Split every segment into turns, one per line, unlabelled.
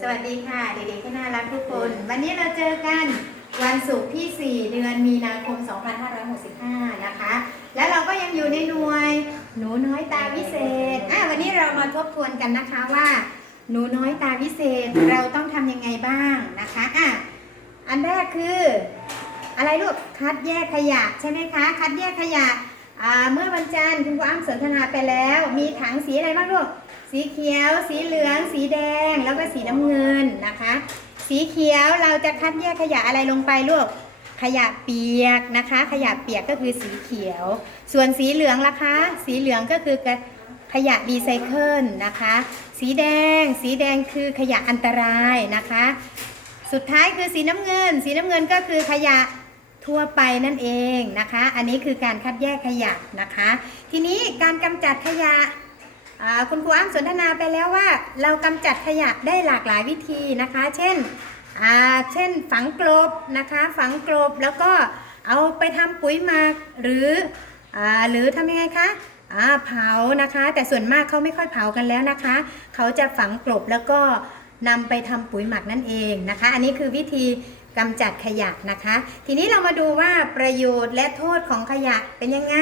สวัสดีค่ะ เด็กๆที่น่ารักทุกคน วันนี้เราเจอกันวันศุกร์ที่ 4 เดือนมีนาคม 2565 นะคะ แล้วเราก็ยังอยู่ในหน่วย หนูน้อยตาวิเศษอะวันนี้เรามาทบทวนกันนะคะว่า หนูน้อยตาวิเศษเราต้องทำยังไงบ้างนะคะอะอันแรกคือ อะไรลูกคัดแยกขยะใช่ไหมคะ คัดแยกขยะเมื่อวันจันทร์คุณครูอ้ำสนทนาไปแล้ว มีถังสีอะไรบ้างลูก สีเขียว สีเหลือง สีแดง แล้วก็สีน้ำเงินนะคะ สีเขียวเราจะคัดแยกขยะอะไรลงไปลูก ขยะเปียกนะคะ ขยะเปียกก็คือสีเขียว ส่วนสีเหลืองล่ะคะ สีเหลืองก็คือขยะรีไซเคิลนะคะ สีแดง สีแดงคือขยะอันตรายนะคะ สุดท้ายคือสีน้ำเงิน สีน้ำเงินก็คือขยะทั่วไปนั่นเองนะคะ อันนี้คือการคัดแยกขยะนะคะ ทีนี้การกำจัดขยะ คุณครูอ้ำสนทนาไปแล้วว่า เรากำจัดขยะได้หลากหลายวิธีนะคะ เช่นเช่น ฝังกลบนะคะ ฝังกลบแล้วก็เอาไปทำปุ๋ยหมักหรืออหรือทำยังไงคะเผานะคะ แต่ส่วนมากเขาไม่ค่อยเผากันแล้วนะคะ เขาจะฝังกลบแล้วก็นำไปทำปุ๋ยหมักนั่นเองนะคะ อันนี้คือวิธีกำจัดขยะนะคะ ทีนี้เรามาดูว่าประโยชน์และโทษของขยะเป็นยังไง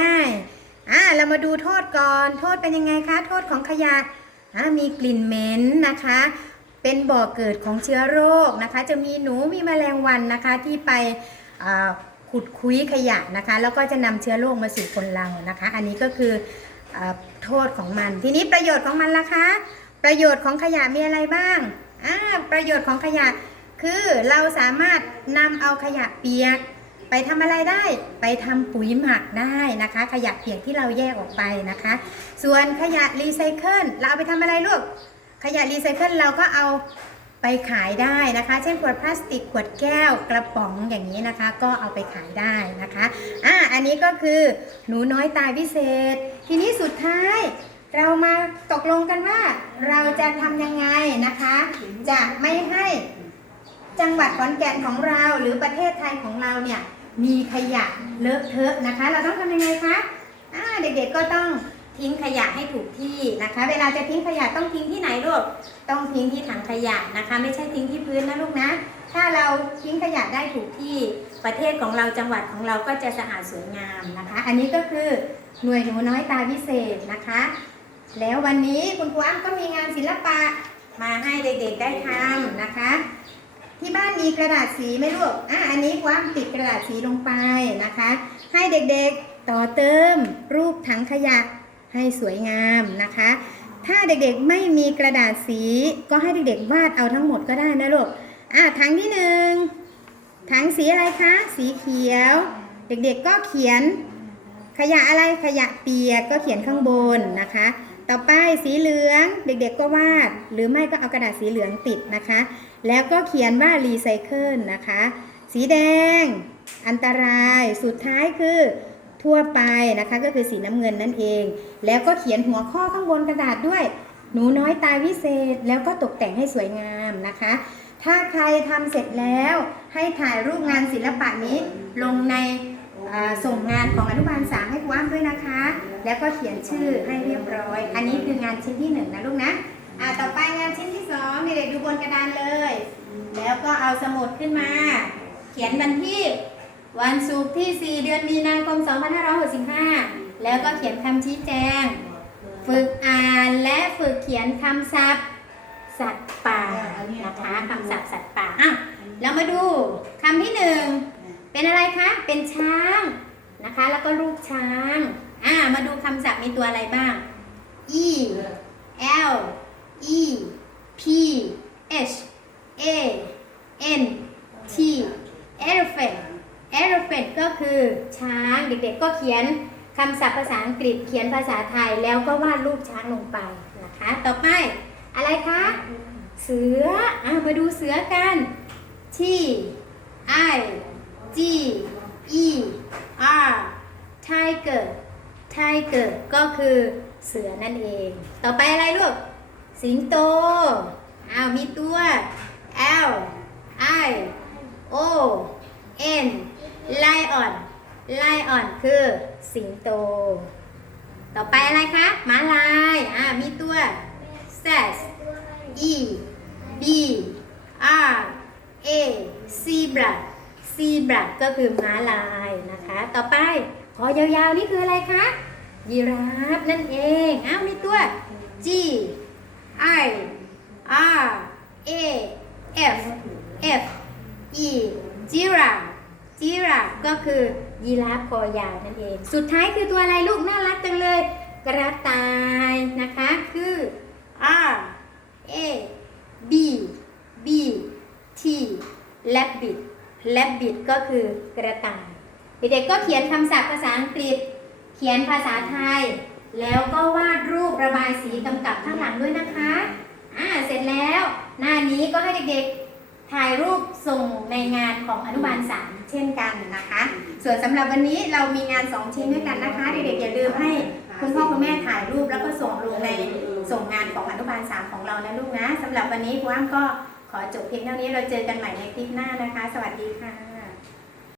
อ่าเรามาดูโทษก่อน โทษเป็นยังไงคะ โทษของขยะอ่ามีกลิ่นเหม็นนะคะ เป็นบ่อเกิดของเชื้อโรคนะคะ จะมีหนูมีแมลงวันนะคะที่ไปขุดคุ้ยขยะนะคะ แล้วก็จะนำเชื้อโรคมาสู่คนเรานะคะ อันนี้ก็คืออโทษของมัน ทีนี้ประโยชน์ของมันล่ะคะ ประโยชน์ของขยะมีอะไรบ้างอ่าประโยชน์ของขยะคือเราสามารถนำเอาขยะเปียก ไปทำอะไรได้ไปทำปุ๋ยหมักได้นะคะ ขยะเปียกที่เราแยกออกไปนะคะ ส่วนขยะรีไซเคิลเราเอาไปทำอะไรลูกขยะรีไซเคิลเราก็เอาไปขายได้นะคะ เช่นขวดพลาสติกขวดแก้วกระป๋องอย่างนี้นะคะ ก็เอาไปขายได้นะคะอ่าอันนี้ก็คือหนูน้อยตายพิเศษ ทีนี้สุดท้ายเรามาตกลงกันว่าเราจะทำยังไงนะคะ จะไม่ให้จังหวัดขอนแก่นของเราหรือประเทศไทยของเราเนี่ย มีขยะเลอะเทอะนะคะ เราต้องทำยังไงคะเด็กๆก็ต้องทิ้งขยะให้ถูกที่นะคะ เวลาจะทิ้งขยะต้องทิ้งที่ไหนลูก ต้องทิ้งที่ถังขยะนะคะ ไม่ใช่ทิ้งที่พื้นนะลูกนะ ถ้าเราทิ้งขยะได้ถูกที่ประเทศของเราจังหวัดของเราก็จะสะอาดสวยงามนะคะ อันนี้ก็คือหน่วยหนูน้อยตาพิเศษนะคะ แล้ววันนี้คุณครูอ้ำก็มีงานศิลปะมาให้เด็กๆได้ทำนะคะ ที่บ้านมีกระดาษสีไหมลูก อะ อันนี้ความติดกระดาษสีลงไปนะคะ ให้เด็กๆต่อเติมรูปถังขยะให้สวยงามนะคะ ถ้าเด็กๆไม่มีกระดาษสีก็ให้เด็กๆวาดเอาทั้งหมดก็ได้นะลูก อะถังที่หนึ่งถังสีอะไรคะ สีเขียว เด็กๆก็เขียนขยะอะไรขยะเปียกก็เขียนข้างบนนะคะ ต่อไปสีเหลืองเด็กๆก็วาด หรือไม่ก็เอากระดาษสีเหลืองติดนะคะ แล้วก็เขียนว่ารีไซเคิลนะคะ สีแดง อันตรายสุดท้ายคือทั่วไปนะคะ ก็คือสีน้ำเงินนั่นเอง แล้วก็เขียนหัวข้อข้างบนกระดาษด้วย หนูน้อยตายวิเศษ แล้วก็ตกแต่งให้สวยงามนะคะ ถ้าใครทำเสร็จแล้วให้ถ่ายรูปงานศิลปะนี้ลงใน ส่งงานของอนุบาลสามให้ครูอ้ำด้วยนะคะ แล้วก็เขียนชื่อให้เรียบร้อย อันนี้คืองานชิ้นที่หนึ่งนะลูกนะอ่าต่อไปงานชิ้นที่สองเด็กๆดูบนกระดานเลย แล้วก็เอาสมุดขึ้นมา เขียนวันที่วันศุกร์ที่ 4 เดือนมีนาคม 2565 แล้วก็เขียนคำชี้แจง ฝึกอ่านและฝึกเขียนคำศัพท์ สัตว์ป่านะคะคำศัพท์สัตว์ป่าอะเรามาดูคำที่หนึ่ง เป็นอะไรคะ เป็นช้างนะคะ แล้วก็รูปช้าง อ่า มาดูคำศัพท์มีตัวอะไรบ้าง e l e p h a n t elephant elephant ก็คือช้าง เด็กๆก็เขียนคำศัพท์ภาษาอังกฤษ เขียนภาษาไทย แล้วก็วาดรูปช้างลงไปนะคะ ต่อไปอะไรคะ เสือ อะมาดูเสือกัน T I G E R tiger tiger ก็คือเสือนั่นเอง ต่อไปอะไรลูก สิงโต อ้าว มีตัว L I O N lion lion คือสิงโต ต่อไปอะไรคะม้าลาย อ่า มีตัว S E B R A zebra zebra ก็คือม้าลายนะคะ ต่อไป คอยาวๆนี่คืออะไรคะยีราฟนั่นเองอ้าวมีตัว G I R A F F E giraffe giraffe ก็คือยีราฟคอยาวนั่นเอง สุดท้ายคือตัวอะไรลูกน่ารักจังเลย กระต่ายนะคะคือ R A B B T rabbit rabbit ก็คือกระต่าย เด็กๆก็เขียนคำศัพท์ภาษาอังกฤษ เขียนภาษาไทย แล้วก็วาดรูประบายสีกำกับข้างหลังด้วยนะคะอ่าเสร็จแล้ว หน้านี้ก็ให้เด็กๆถ่ายรูปส่งในงานของอนุบาลสามเช่นกันนะคะ ส่วนสำหรับวันนี้เรามีงาน2ชิ้นด้วยกันนะคะ เด็กๆอย่าลืมให้คุณพ่อคุณแม่ถ่ายรูปแล้วก็ส่งลงในส่งงานของอนุบาลสามของเรานะลูกนะสำหรับวันนี้ครูอ้ํก็ขอจบเพียงเท่านี้เราเจอกันใหม่ในคลิปหน้านะคะ สวัสดีค่ะ